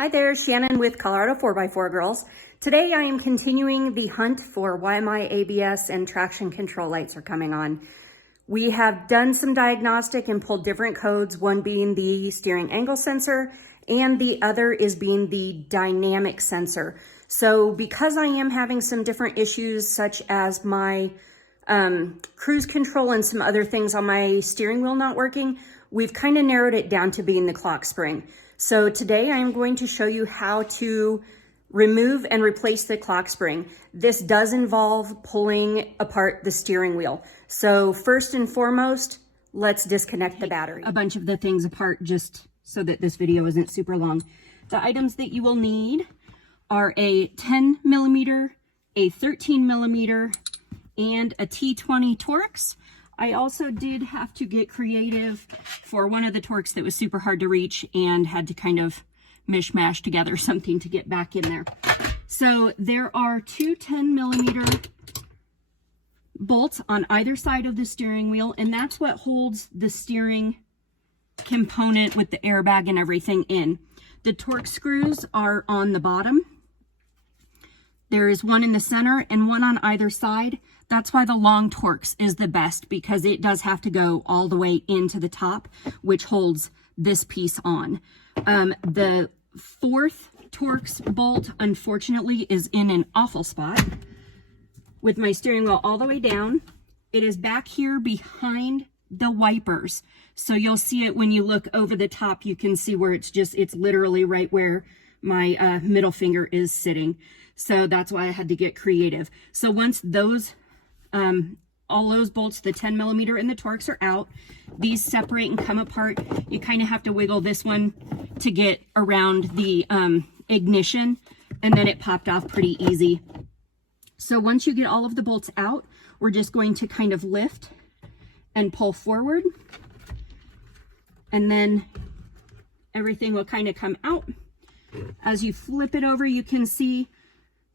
Hi there, Shannon with Colorado 4x4 Girls. Today I am continuing the hunt for why my ABS and traction control lights are coming on. We have done some diagnostic and pulled different codes, one being the steering angle sensor and the other is being the dynamic sensor. So because I am having some different issues such as my cruise control and some other things on my steering wheel not working, we've kind of narrowed it down to being the clock spring. So today I am going to show you how to remove and replace the clock spring. This does involve pulling apart the steering wheel. So first and foremost, let's disconnect the battery. A bunch of the things apart just so that this video isn't super long. The items that you will need are a 10 millimeter, a 13 millimeter, and a T20 Torx. I also did have to get creative for one of the Torx that was super hard to reach and had to kind of mishmash together something to get back in there. So there are two 10 millimeter bolts on either side of the steering wheel, and that's what holds the steering component with the airbag and everything in. The Torx screws are on the bottom. There is one in the center and one on either side. That's why the long Torx is the best, because it does have to go all the way into the top, which holds this piece on. The fourth Torx bolt, unfortunately, is in an awful spot with my steering wheel all the way down. It is back here behind the wipers. So you'll see it when you look over the top, you can see where it's literally right where my middle finger is sitting. So that's why I had to get creative. So once those all those bolts, the 10 millimeter and the Torx are out, these separate and come apart. You kind of have to wiggle this one to get around the ignition, and then it popped off pretty easy. So once you get all of the bolts out, we're just going to kind of lift and pull forward, and then everything will kind of come out. As you flip it over, you can see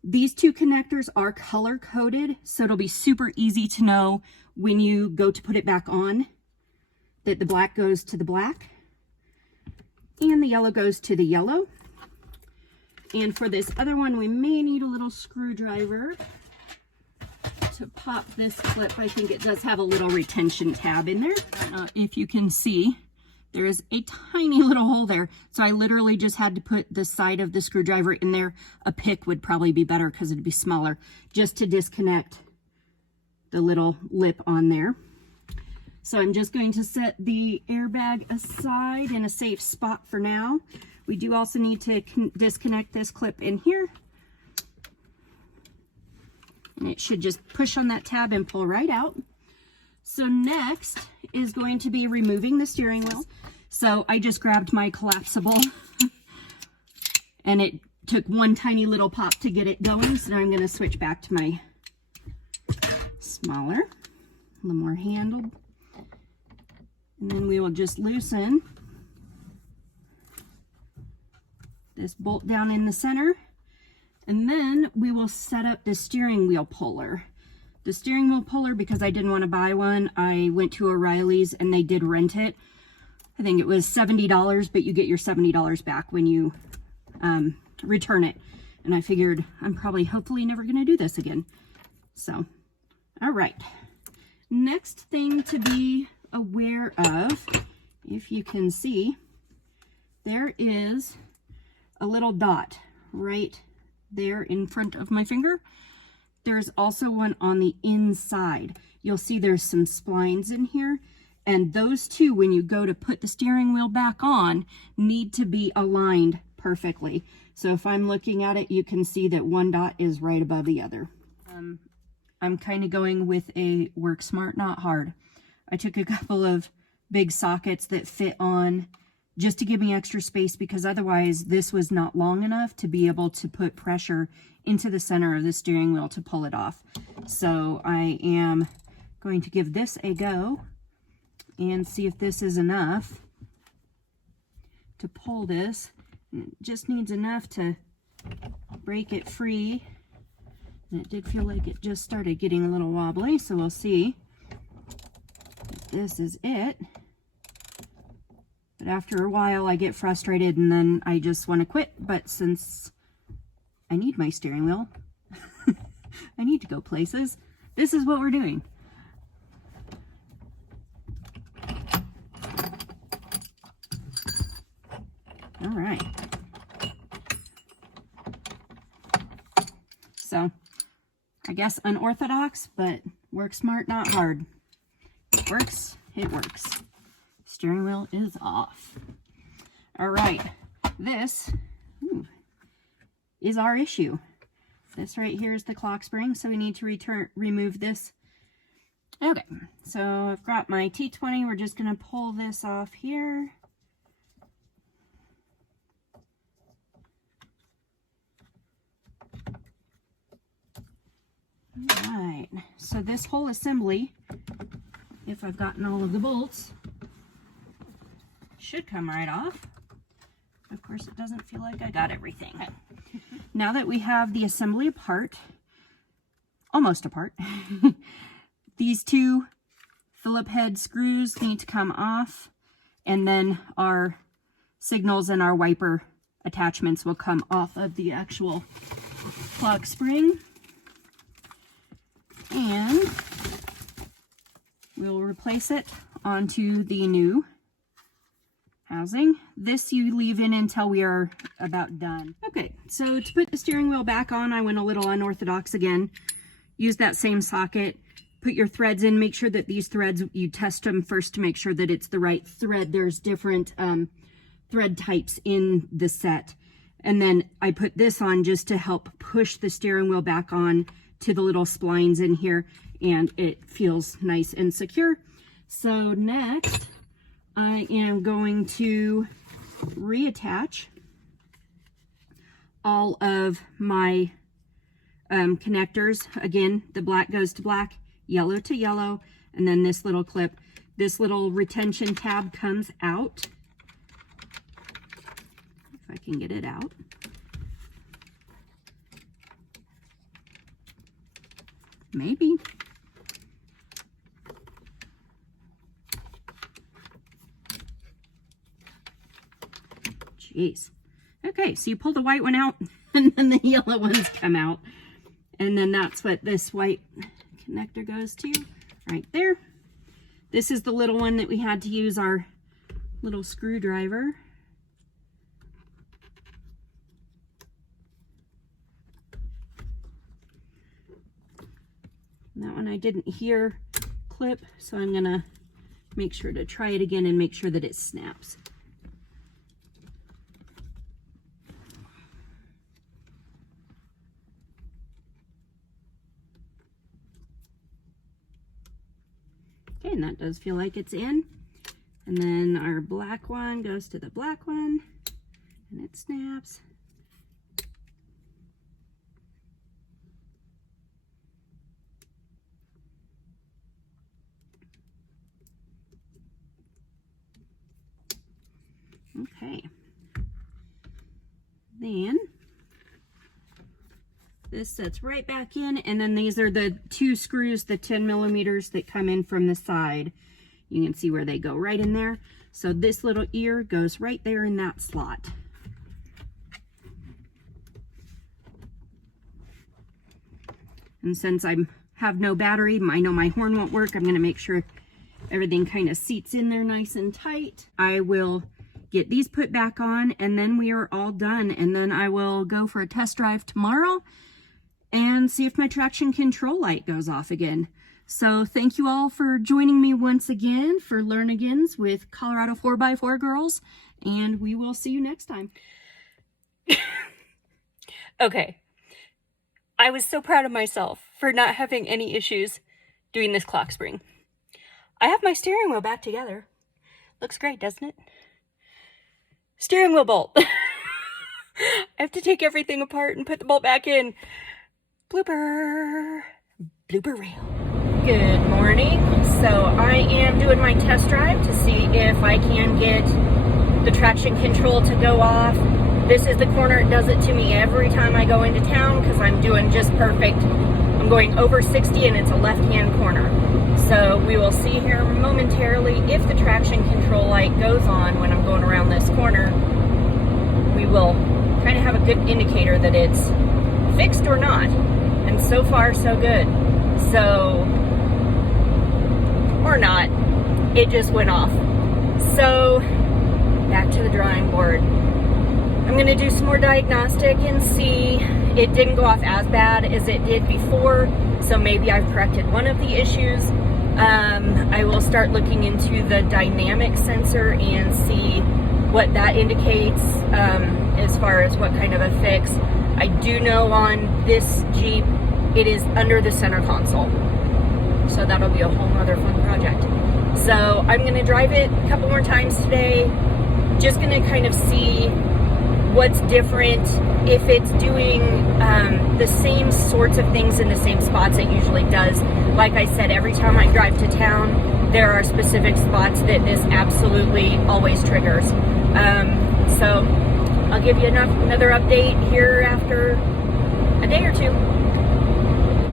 these two connectors are color coded, so it'll be super easy to know when you go to put it back on that the black goes to the black and the yellow goes to the yellow. And for this other one, we may need a little screwdriver to pop this clip. I think it does have a little retention tab in there. If you can see, there is a tiny little hole there. So I literally just had to put the side of the screwdriver in there. A pick would probably be better because it'd be smaller, just to disconnect the little lip on there. So I'm just going to set the airbag aside in a safe spot for now. We do also need to disconnect this clip in here. And it should just push on that tab and pull right out. So next is going to be removing the steering wheel. So I just grabbed my collapsible and it took one tiny little pop to get it going. So now I'm going to switch back to my smaller, a little more handled. And then we will just loosen this bolt down in the center. And then we will set up the steering wheel puller. The steering wheel puller, because I didn't want to buy one, I went to O'Reilly's and they did rent it. I think it was $70, but you get your $70 back when you return it. And I figured I'm probably hopefully never going to do this again. So, all right. Next thing to be aware of, if you can see, there is a little dot right there in front of my finger. There's also one on the inside. You'll see there's some splines in here, and those two, when you go to put the steering wheel back on, need to be aligned perfectly. So if I'm looking at it, you can see that one dot is right above the other. I'm kind of going with a work smart, not hard. I took a couple of big sockets that fit on just to give me extra space, because otherwise this was not long enough to be able to put pressure into the center of the steering wheel to pull it off. So I am going to give this a go and see if this is enough to pull this. It just needs enough to break it free. And it did feel like it just started getting a little wobbly, so we'll see if this is it. But after a while, I get frustrated and then I just want to quit. But since I need my steering wheel, I need to go places, this is what we're doing. All right. So, I guess unorthodox, but work smart, not hard. It works, it works. Steering wheel is off. All right, this is our issue. This right here is the clock spring, so we need to remove this. Okay, so I've got my T20. We're just gonna pull this off here. All right, so this whole assembly, if I've gotten all of the bolts, should come right off. Of course, it doesn't feel like I got everything. Now that we have the assembly apart, almost apart, these two Phillip head screws need to come off, and then our signals and our wiper attachments will come off of the actual clock spring. And we'll replace it onto the new housing. This you leave in until we are about done. Okay, so to put the steering wheel back on, I went a little unorthodox again. Use that same socket, put your threads in, make sure that these threads, you test them first to make sure that it's the right thread. There's different thread types in the set. And then I put this on just to help push the steering wheel back on to the little splines in here, and it feels nice and secure. So next, I am going to reattach all of my connectors. Again, the black goes to black, yellow to yellow, and then this little clip, this little retention tab comes out. If I can get it out. Maybe. Jeez. Okay, so you pull the white one out and then the yellow ones come out. And then that's what this white connector goes to right there. This is the little one that we had to use our little screwdriver. That one I didn't hear clip, so I'm gonna make sure to try it again and make sure that it snaps. Okay, and that does feel like it's in. And then our black one goes to the black one, and it snaps. Okay, then this sets right back in, and then these are the two screws, the 10 millimeters that come in from the side. You can see where they go right in there. So this little ear goes right there in that slot. And since I have no battery, I know my horn won't work, I'm going to make sure everything kind of seats in there nice and tight. I will get these put back on, and then we are all done. And then I will go for a test drive tomorrow and see if my traction control light goes off again. So thank you all for joining me once again for Learnigans with Colorado 4x4 Girls, and we will see you next time. Okay. I was so proud of myself for not having any issues doing this clock spring. I have my steering wheel back together. Looks great, doesn't it? Steering wheel bolt. I have to take everything apart and put the bolt back in. Blooper reel. Good morning. So I am doing my test drive to see if I can get the traction control to go off. This is the corner. It does it to me every time I go into town because I'm doing just perfect. I'm going over 60 and it's a left-hand corner. So we will see here momentarily if the traction control light goes on when I'm going around this corner, we will kind of have a good indicator that it's fixed or not. And so far, so good. So, or not, it just went off. So, back to the drawing board. I'm going to do some more diagnostic and see. It didn't go off as bad as it did before, so maybe I've corrected one of the issues. I will start looking into the dynamic sensor and see what that indicates as far as what kind of a fix. I do know on this Jeep, it is under the center console. So that'll be a whole nother fun project. So I'm going to drive it a couple more times today. Just going to kind of see what's different, if it's doing the same sorts of things in the same spots it usually does. Like I said, every time I drive to town, there are specific spots that this absolutely always triggers. So I'll give you another update here after a day or two.